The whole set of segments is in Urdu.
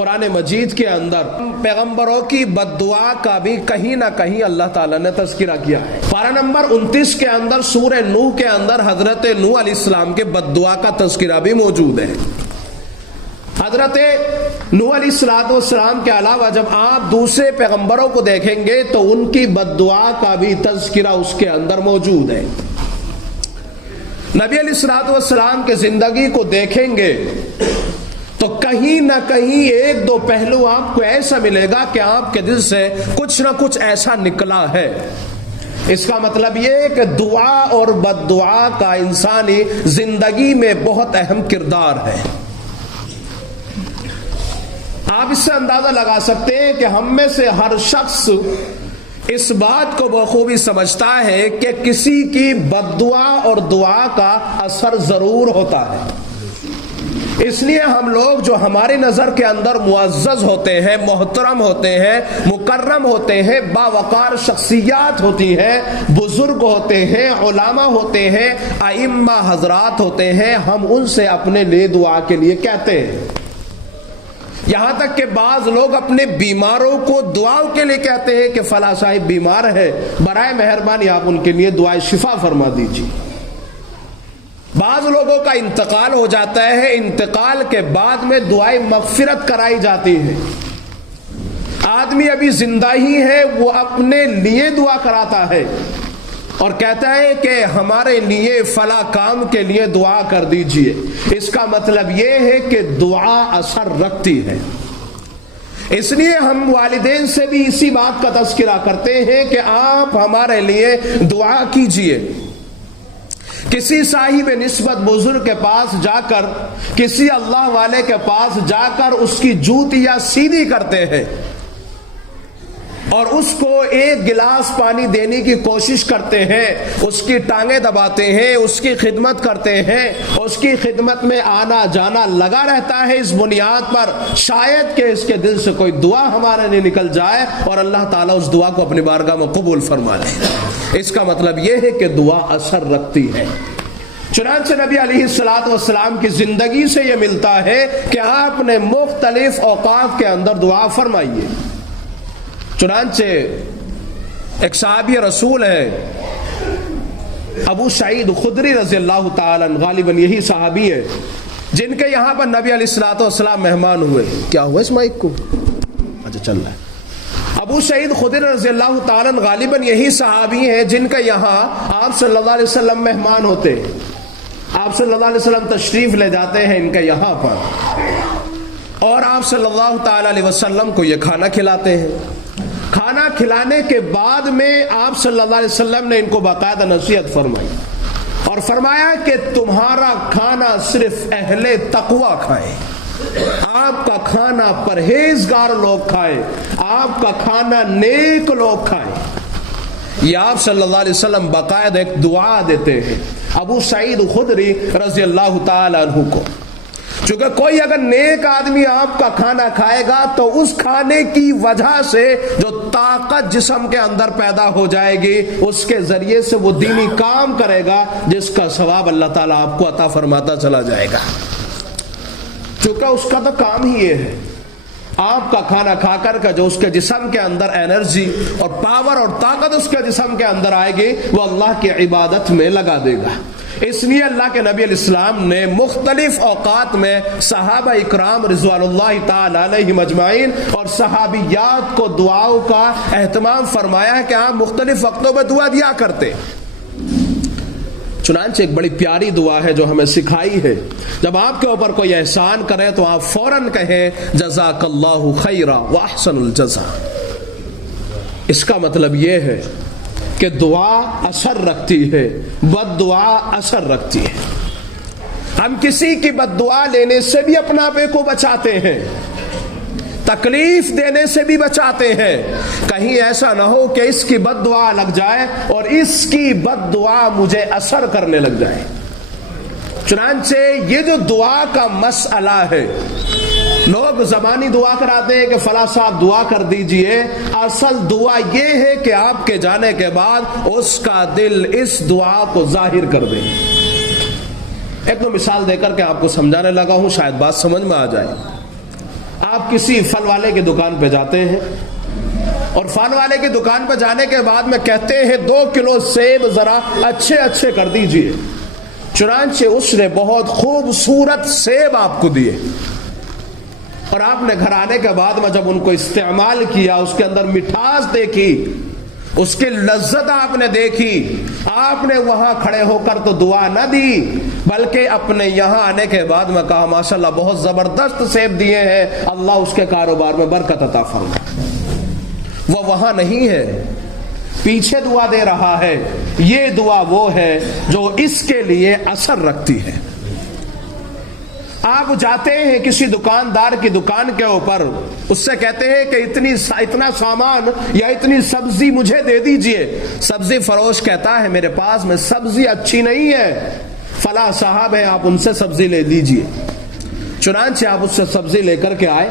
قرآن مجید کے اندر پیغمبروں کی بد دعا کا بھی کہیں نہ کہیں اللہ تعالیٰ نے تذکرہ کیا ہے۔ پارہ نمبر 29 کے اندر سورہ نوح کے اندر حضرت نوح علیہ السلام کے بد دعا کا تذکرہ بھی موجود ہے۔ حضرت نوح علیہ السلام کے علاوہ جب آپ دوسرے پیغمبروں کو دیکھیں گے تو ان کی بد دعا کا بھی تذکرہ اس کے اندر موجود ہے۔ نبی علیہ السلام کے زندگی کو دیکھیں گے تو کہیں نہ کہیں ایک دو پہلو آپ کو ایسا ملے گا کہ آپ کے دل سے کچھ نہ کچھ ایسا نکلا ہے۔ اس کا مطلب یہ ہے کہ دعا اور بد دعا کا انسانی زندگی میں بہت اہم کردار ہے۔ آپ اس سے اندازہ لگا سکتے ہیں کہ ہم میں سے ہر شخص اس بات کو بخوبی سمجھتا ہے کہ کسی کی بد دعا اور دعا کا اثر ضرور ہوتا ہے۔ اس لیے ہم لوگ جو ہماری نظر کے اندر معزز ہوتے ہیں، محترم ہوتے ہیں، مکرم ہوتے ہیں، باوقار شخصیات ہوتی ہیں، بزرگ ہوتے ہیں، علماء ہوتے ہیں، ائمہ حضرات ہوتے ہیں، ہم ان سے اپنے لیے دعا کے لیے کہتے ہیں۔ یہاں تک کہ بعض لوگ اپنے بیماروں کو دعاؤں کے لیے کہتے ہیں کہ فلاں صاحب بیمار ہے، برائے مہربانی آپ ان کے لیے دعائے شفا فرما دیجیے۔ بعض لوگوں کا انتقال ہو جاتا ہے، انتقال کے بعد میں دعائے مغفرت کرائی جاتی ہے۔ آدمی ابھی زندہ ہی ہے، وہ اپنے لیے دعا کراتا ہے اور کہتا ہے کہ ہمارے لیے فلاں کام کے لیے دعا کر دیجئے۔ اس کا مطلب یہ ہے کہ دعا اثر رکھتی ہے۔ اس لیے ہم والدین سے بھی اسی بات کا تذکرہ کرتے ہیں کہ آپ ہمارے لیے دعا کیجئے۔ کسی صاحب نسبت بزرگ کے پاس جا کر، کسی اللہ والے کے پاس جا کر اس کی جوتیاں سیدھی کرتے ہیں اور اس کو ایک گلاس پانی دینے کی کوشش کرتے ہیں، اس کی ٹانگیں دباتے ہیں، اس کی خدمت کرتے ہیں، اس کی خدمت میں آنا جانا لگا رہتا ہے، اس بنیاد پر شاید کہ اس کے دل سے کوئی دعا ہمارے لیے نکل جائے اور اللہ تعالیٰ اس دعا کو اپنی بارگاہ میں قبول فرما لے۔ اس کا مطلب یہ ہے کہ دعا اثر رکھتی ہے۔ چنانچہ نبی علیہ السلام کی زندگی سے یہ ملتا ہے کہ آپ نے مختلف اوقات کے اندر دعا فرمائیے۔ چنانچہ ایک صحابی رسول ہے ابو سعید خدری رضی اللہ تعالیٰ عنہ، غالباً یہی صحابی ہے جن کے یہاں پر نبی علیہ السلام مہمان ہوئے۔ کیا ہوا اس مائک کو؟ اچھا چل رہا ہے۔ ابو سعید خدری رضی اللہ تعالیٰ عنہ غالباً یہی صحابی ہیں جن کا یہاں آپ صلی اللہ علیہ وسلم مہمان ہوتے ہیں۔ آپ صلی اللہ علیہ وسلم تشریف لے جاتے ہیں ان کے یہاں پر اور آپ صلی اللہ تعالیٰ علیہ وسلم کو یہ کھانا کھلاتے ہیں۔ کھانا کھلانے کے بعد میں آپ صلی اللہ علیہ وسلم نے ان کو باقاعدہ نصیحت فرمائی اور فرمایا کہ تمہارا کھانا صرف اہل تقوی کھائے، آپ کا کھانا پرہیزگار لوگ کھائے، آپ کا کھانا نیک لوگ کھائے۔ یہ آپ صلی اللہ علیہ وسلم باقاعدہ ایک دعا دیتے ہیں ابو سعید خدری رضی اللہ تعالیٰ عنہ کو، چونکہ کوئی اگر نیک آدمی آپ کا کھانا کھائے گا تو اس کھانے کی وجہ سے جو طاقت جسم کے اندر پیدا ہو جائے گی، اس کے ذریعے سے وہ دینی کام کرے گا جس کا ثواب اللہ تعالیٰ آپ کو عطا فرماتا چلا جائے گا، چونکہ اس کا تو کام ہی یہ ہے۔ آپ کا کھانا کھا کر کا جو اس کے جسم کے اندر انرجی اور پاور اور طاقت اس کے جسم کے اندر آئے گی وہ اللہ کی عبادت میں لگا دے گا۔ اس لیے اللہ کے نبی علیہ السلام نے مختلف اوقات میں صحابہ اکرام رضوان اللہ تعالی علیہم اجمعین اور صحابیات کو دعاؤں کا اہتمام فرمایا ہے کہ آپ مختلف وقتوں میں دعا دیا کرتے۔ چنانچہ ایک بڑی پیاری دعا ہے جو ہمیں سکھائی ہے، جب آپ کے اوپر کوئی احسان کرے تو آپ فوراً کہیں جزاک اللہ خیرا واحسن الجزاء۔ اس کا مطلب یہ ہے کہ دعا اثر رکھتی ہے، بد دعا اثر رکھتی ہے۔ ہم کسی کی بد دعا لینے سے بھی اپنا آپ کو بچاتے ہیں، تکلیف دینے سے بھی بچاتے ہیں، کہیں ایسا نہ ہو کہ اس کی بد دعا لگ جائے اور اس کی بد دعا مجھے اثر کرنے لگ جائے۔ چنانچہ یہ جو دعا کا مسئلہ ہے، لوگ زبانی دعا کراتے ہیں کہ فلاں صاحب دعا کر دیجئے، اصل دعا یہ ہے کہ آپ کے جانے کے بعد اس کا دل اس دعا کو ظاہر کر دے۔ ایک تو مثال دے کر کے آپ کو سمجھانے لگا ہوں، شاید بات سمجھ میں آ جائے۔ آپ آپ کسی پھل والے کی دکان پہ جاتے ہیں اور پھل والے کی دکان پہ جانے کے بعد میں کہتے ہیں 2 کلو سیب ذرا اچھے اچھے کر دیجئے. چنانچہ اس نے بہت خوبصورت سیب آپ کو دیے اور آپ نے گھر آنے کے بعد میں جب ان کو استعمال کیا، اس کے اندر مٹھاس دیکھی، اس کی لذت آپ نے دیکھی، آپ نے وہاں کھڑے ہو کر تو دعا نہ دی بلکہ اپنے یہاں آنے کے بعد میں کہا ماشاءاللہ بہت زبردست سیب دیے ہیں، اللہ اس کے کاروبار میں برکت عطا فرمائے. وہ وہاں نہیں ہے، پیچھے دعا دے رہا ہے. یہ دعا وہ ہے جو اس کے لیے اثر رکھتی ہے. آپ جاتے ہیں کسی دکاندار کی دکان کے اوپر، اس سے کہتے ہیں کہ اتنا سامان یا اتنی سبزی مجھے دے دیجئے. سبزی فروش کہتا ہے میرے پاس میں سبزی اچھی نہیں ہے، فلاں صاحب ہے آپ ان سے سبزی لے لیجئے. چنانچہ آپ اس سے سبزی لے کر کے آئے.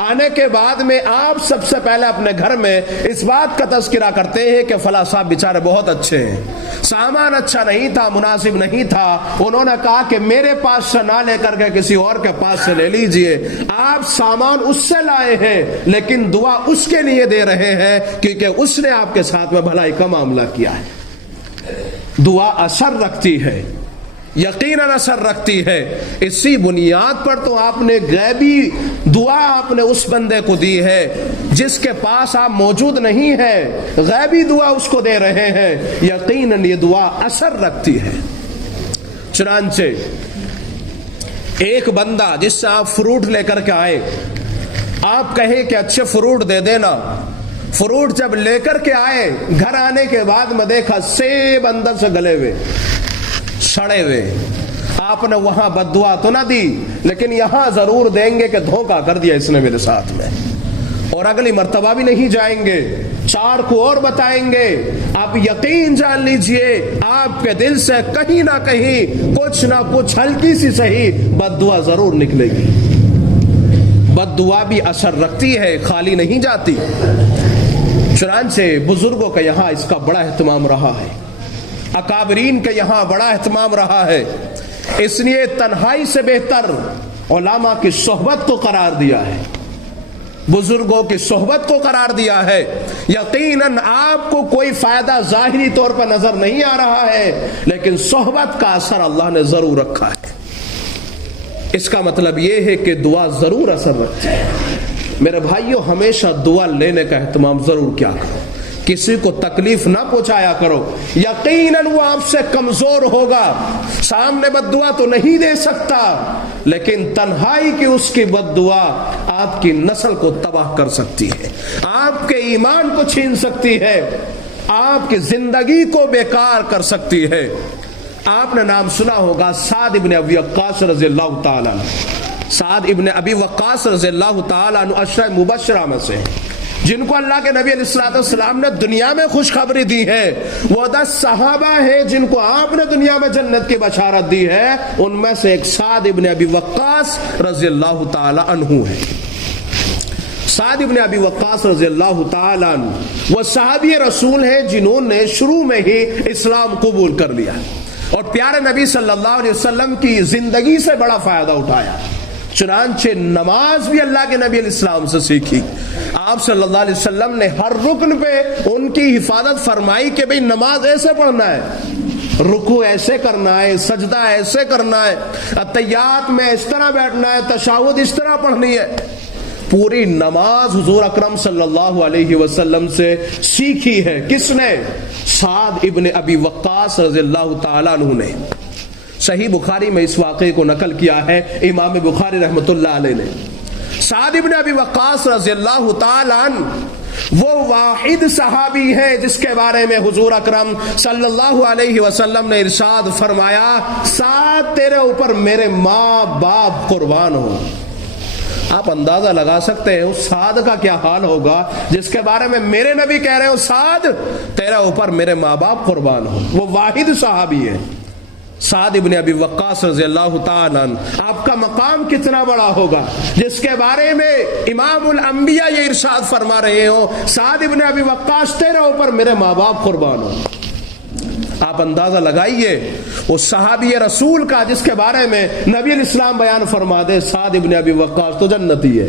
آنے کے بعد میں آپ سب سے پہلے اپنے گھر میں اس بات کا تذکرہ کرتے ہیں کہ فلاں صاحب بیچارے بہت اچھے ہیں، سامان اچھا نہیں تھا، مناسب نہیں تھا، انہوں نے کہا کہ میرے پاس سے نہ لے کر کے کسی اور کے پاس سے لے لیجئے. آپ سامان اس سے لائے ہیں لیکن دعا اس کے لیے دے رہے ہیں کیونکہ اس نے آپ کے ساتھ میں بھلائی کا معاملہ کیا ہے. دعا اثر رکھتی ہے، یقیناً اثر رکھتی ہے. اسی بنیاد پر تو آپ نے غیبی دعا آپ نے اس بندے کو دی ہے جس کے پاس آپ موجود نہیں ہے، غیبی دعا اس کو دے رہے ہیں. یقیناً یہ دعا اثر رکھتی ہے. چنانچہ ایک بندہ جس سے آپ فروٹ لے کر کے آئے، آپ کہیں کہ اچھے فروٹ دے دینا. فروٹ جب لے کر کے آئے، گھر آنے کے بعد میں دیکھا سیب اندر سے گلے ہوئے، سڑے ہوئے. آپ نے وہاں بد دعا تو نہ دی لیکن یہاں ضرور دیں گے کہ دھوکہ کر دیا اس نے میرے ساتھ میں، اور اگلی مرتبہ بھی نہیں جائیں گے، 4 کو اور بتائیں گے. آپ یقین جان لیجئے آپ کے دل سے کہیں نہ کہیں کچھ نہ کچھ ہلکی سی صحیح بد دعا ضرور نکلے گی. بد دعا بھی اثر رکھتی ہے، خالی نہیں جاتی. چنانچہ بزرگوں کا یہاں اس کا بڑا اہتمام رہا ہے، اکابرین کے یہاں بڑا اہتمام رہا ہے. اس لیے تنہائی سے بہتر علماء کی صحبت کو قرار دیا ہے، بزرگوں کی صحبت کو قرار دیا ہے. یقیناً آپ کو کوئی فائدہ ظاہری طور پر نظر نہیں آ رہا ہے لیکن صحبت کا اثر اللہ نے ضرور رکھا ہے. اس کا مطلب یہ ہے کہ دعا ضرور اثر رکھتی ہے. میرے بھائیوں، ہمیشہ دعا لینے کا اہتمام ضرور کیا کرو، کسی کو تکلیف نہ پہنچایا کرو. یقیناً وہ آپ سے کمزور ہوگا، سامنے بد دعا تو نہیں دے سکتا لیکن تنہائی کی اس کی بد دعا آپ کی نسل کو تباہ کر سکتی ہے، آپ کے ایمان کو چھین سکتی ہے، آپ کی زندگی کو بیکار کر سکتی ہے. آپ نے نام سنا ہوگا سعد ابن ابی وقاص رضی اللہ تعالیٰ عنہ. سعد ابن ابی وقاص رضی اللہ تعالیٰ عنہ عشرہ مبشرہ میں سے جن کو اللہ کے نبی علیہ السلام نے دنیا میں خوشخبری دی ہے. وہ 10 صحابہ ہیں جن کو آپ نے دنیا میں جنت کی بشارت دی ہے، ان میں سے ایک سعد ابن ابی وقاص رضی اللہ تعالی عنہ ہے. سعد ابن ابی وقاص رضی اللہ تعالی عنہ وہ صحابی رسول ہیں جنہوں نے شروع میں ہی اسلام قبول کر لیا اور پیارے نبی صلی اللہ علیہ وسلم کی زندگی سے بڑا فائدہ اٹھایا. چنانچہ نماز بھی اللہ کے نبی علیہ السلام سے سیکھی. آپ صلی اللہ علیہ وسلم نے ہر رکن پہ ان کی حفاظت فرمائی کہ بھئی نماز ایسے پڑھنا ہے، رکوع ایسے کرنا ہے، سجدہ ایسے کرنا ہے، اتحیات میں اس طرح بیٹھنا ہے، تشہد اس طرح پڑھنی ہے. پوری نماز حضور اکرم صلی اللہ علیہ وسلم سے سیکھی ہے. کس نے؟ سعد ابن ابی وقاص رضی اللہ تعالیٰ عنہ نے. صحیح بخاری میں اس واقعے کو نقل کیا ہے امام بخاری رحمۃ اللہ علیہ نے. سعد ابن ابی وقاص رضی اللہ تعالیٰ عنہ وہ واحد صحابی ہے جس کے بارے میں حضور اکرم صلی اللہ علیہ وسلم نے ارشاد فرمایا، سعد تیرے اوپر میرے ماں باپ قربان ہو. آپ اندازہ لگا سکتے ہیں اس سعد کا کیا حال ہوگا جس کے بارے میں میرے نبی کہہ رہے ہو سعد تیرے اوپر میرے ماں باپ قربان ہو. وہ واحد صحابی ہے سعد ابن ابی وقاص رضی اللہ تعالیٰ عنہ. آپ کا مقام کتنا بڑا ہوگا جس کے بارے میں امام الانبیاء یہ ارشاد فرما رہے ہو، سعد ابن ابی وقاص تیرے اوپر میرے ماں باپ قربان ہو. آپ اندازہ لگائیے اس صحابی رسول کا جس کے بارے میں نبی علیہ السلام بیان فرما دے سعد ابن ابی وقاص تو جنتی ہے.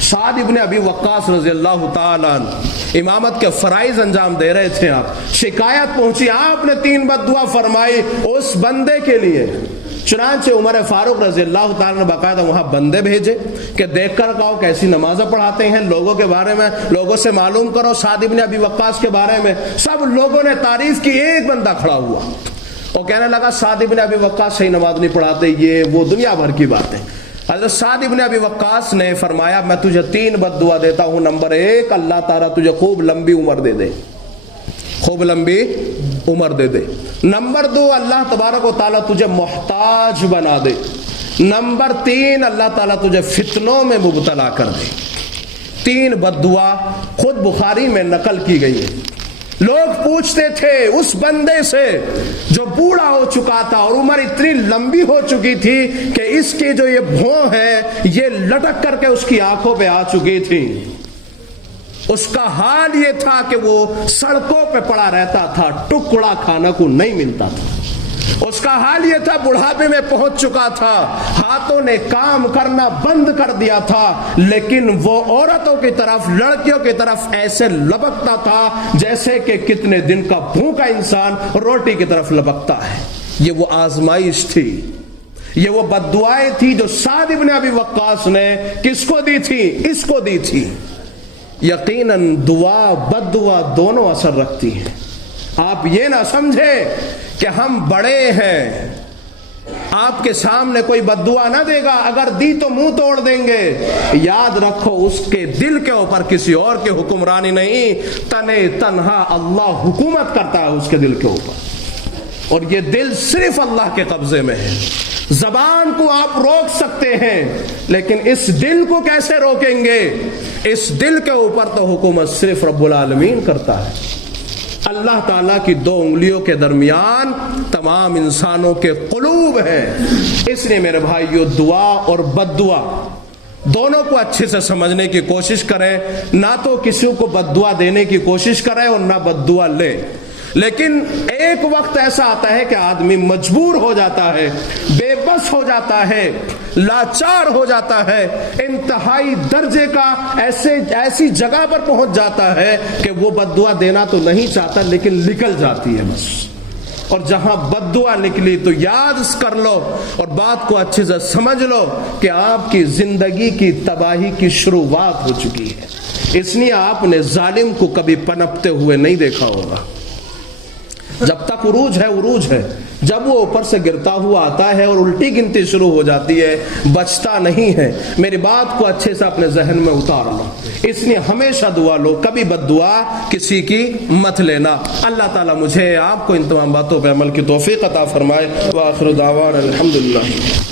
سعد ابن ابی وقاص رضی اللہ تعالیٰ عنہ امامت کے فرائض انجام دے رہے تھے، آپ شکایت پہنچی، آپ نے 3 بددعا فرمائی اس بندے کے لیے۔ چنانچہ عمر فاروق رضی اللہ تعالیٰ نے باقاعدہ وہاں بندے بھیجے کہ دیکھ کر کہو کیسی نمازیں پڑھاتے ہیں، لوگوں کے بارے میں لوگوں سے معلوم کرو سعد ابن ابی وقاص کے بارے میں۔ سب لوگوں نے تعریف کی، ایک بندہ کھڑا ہوا اور کہنے لگا سعد ابن ابی وقاص صحیح نماز نہیں پڑھاتے، یہ وہ دنیا بھر کی باتیں۔ حضرت سعد ابن ابی وقاص نے فرمایا میں تجھے 3 بددعا دیتا ہوں۔ نمبر 1، اللہ تعالیٰ تجھے خوب لمبی عمر دے دے، خوب لمبی عمر دے دے۔ نمبر 2، اللہ تبارک و تعالیٰ تجھے محتاج بنا دے۔ نمبر 3، اللہ تعالیٰ تجھے فتنوں میں مبتلا کر دے۔ 3 بددعا خود بخاری میں نقل کی گئی ہے۔ لوگ پوچھتے تھے اس بندے سے جو بوڑھا ہو چکا تھا اور عمر اتنی لمبی ہو چکی تھی کہ اس کی جو یہ بھون ہے یہ لٹک کر کے اس کی آنکھوں پہ آ چکی تھی، اس کا حال یہ تھا کہ وہ سڑکوں پہ پڑا رہتا تھا، ٹکڑا کھانا کو نہیں ملتا تھا، اس کا حال یہ تھا بڑھاپے میں پہنچ چکا تھا، ہاتھوں نے کام کرنا بند کر دیا تھا، لیکن وہ عورتوں کی طرف، لڑکیوں کی طرف ایسے لپکتا تھا جیسے کہ کتنے دن کا بھوکا انسان روٹی کی طرف لپکتا ہے۔ یہ وہ آزمائش تھی، یہ وہ بددعائیں تھی جو سعد ابن ابی وقاص نے کس کو دی تھی؟ اس کو دی تھی۔ یقیناً دعا بددعا دونوں اثر رکھتی ہیں۔ آپ یہ نہ سمجھے کہ ہم بڑے ہیں، آپ کے سامنے کوئی بددعا نہ دے گا، اگر دی تو منہ توڑ دیں گے۔ یاد رکھو اس کے دل کے اوپر کسی اور کی حکمرانی نہیں، تنے تنہا اللہ حکومت کرتا ہے اس کے دل کے اوپر، اور یہ دل صرف اللہ کے قبضے میں ہے۔ زبان کو آپ روک سکتے ہیں لیکن اس دل کو کیسے روکیں گے؟ اس دل کے اوپر تو حکومت صرف رب العالمین کرتا ہے۔ اللہ تعالیٰ کی 2 انگلیوں کے درمیان تمام انسانوں کے قلوب ہیں۔ اس لیے میرے بھائیو دعا اور بددعا دونوں کو اچھے سے سمجھنے کی کوشش کریں، نہ تو کسی کو بددعا دینے کی کوشش کریں اور نہ بددعا لیں۔ لیکن ایک وقت ایسا آتا ہے کہ آدمی مجبور ہو جاتا ہے، بے بس ہو جاتا ہے، لاچار ہو جاتا ہے، انتہائی درجے کا ایسی جگہ پر پہنچ جاتا ہے کہ وہ بددعا دینا تو نہیں چاہتا لیکن نکل جاتی ہے بس۔ اور جہاں بددعا نکلی تو یاد کر لو اور بات کو اچھے سے سمجھ لو کہ آپ کی زندگی کی تباہی کی شروعات ہو چکی ہے۔ اس لیے آپ نے ظالم کو کبھی پنپتے ہوئے نہیں دیکھا ہوگا۔ جب تک عروج ہے عروج ہے، جب وہ اوپر سے گرتا ہوا آتا ہے اور الٹی گنتی شروع ہو جاتی ہے بچتا نہیں ہے۔ میری بات کو اچھے سے اپنے ذہن میں اتار لو، اس لیے ہمیشہ دعا لو، کبھی بددعا کسی کی مت لینا۔ اللہ تعالیٰ مجھے آپ کو ان تمام باتوں پہ عمل کی توفیق عطا فرمائے۔ وآخر دعوانا الحمدللہ۔